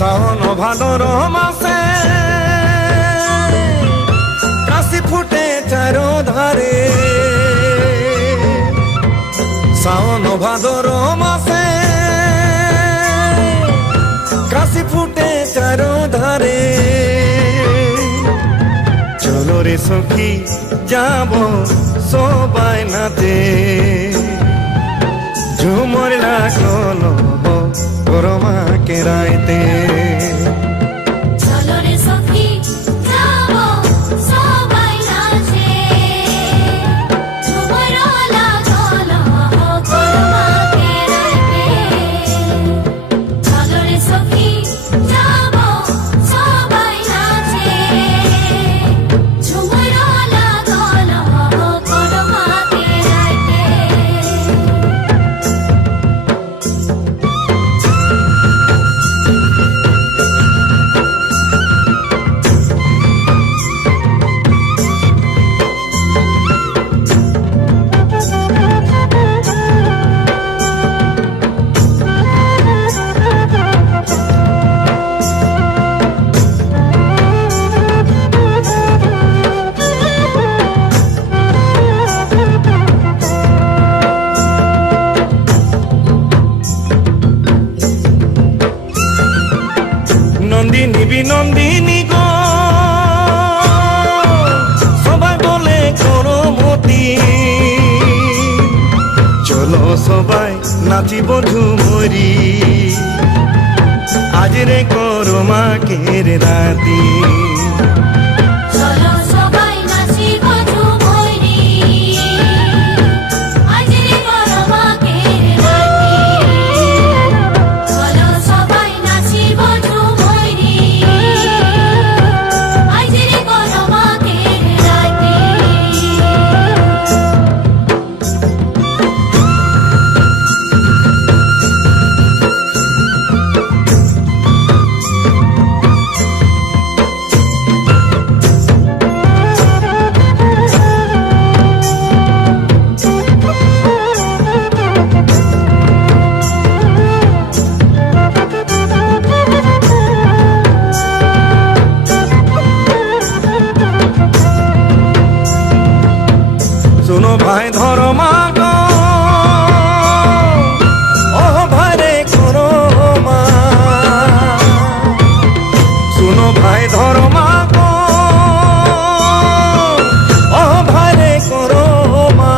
सावन भादर मासे काशी फुटे चारो धारे। सावन भादर मासे काशी फुटे चारो धारे। चलो रे सखी जाबो सबाई नाते झुमर लागलो गरमा के रायते। चलो रे सखी जाबो सबाई नाचे झुमर लागलो गरमा के रायते। चलो रे सखी जाबो सबाई नाचे झुमर लागलो गरमा के रायते। नंदिनी भी नंदिनी गो सबाई बोले करो मती। चलो सबाई नाचिब झुमरी आज रे गरमा के राती। चलो सबाई नाचिब झुमरी आज रे गरमा के राती। चलो सबाई नाचिब झुमरी आज रे गरमा के राती। सुनो भाई धर्मा गो ओ भारे करो मा। सुनो भाई धर्मा गो ओ भारे करो मा।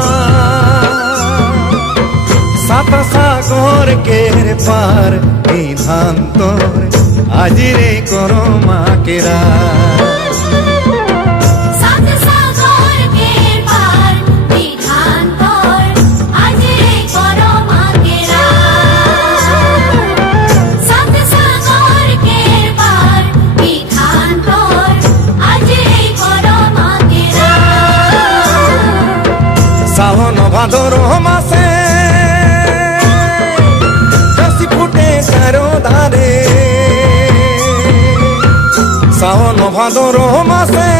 सात सागर के पार धान तोर आज रे करो मा के रात। सावन भादर मासे काशी फुटे चारो धारे। सावन भादर मासे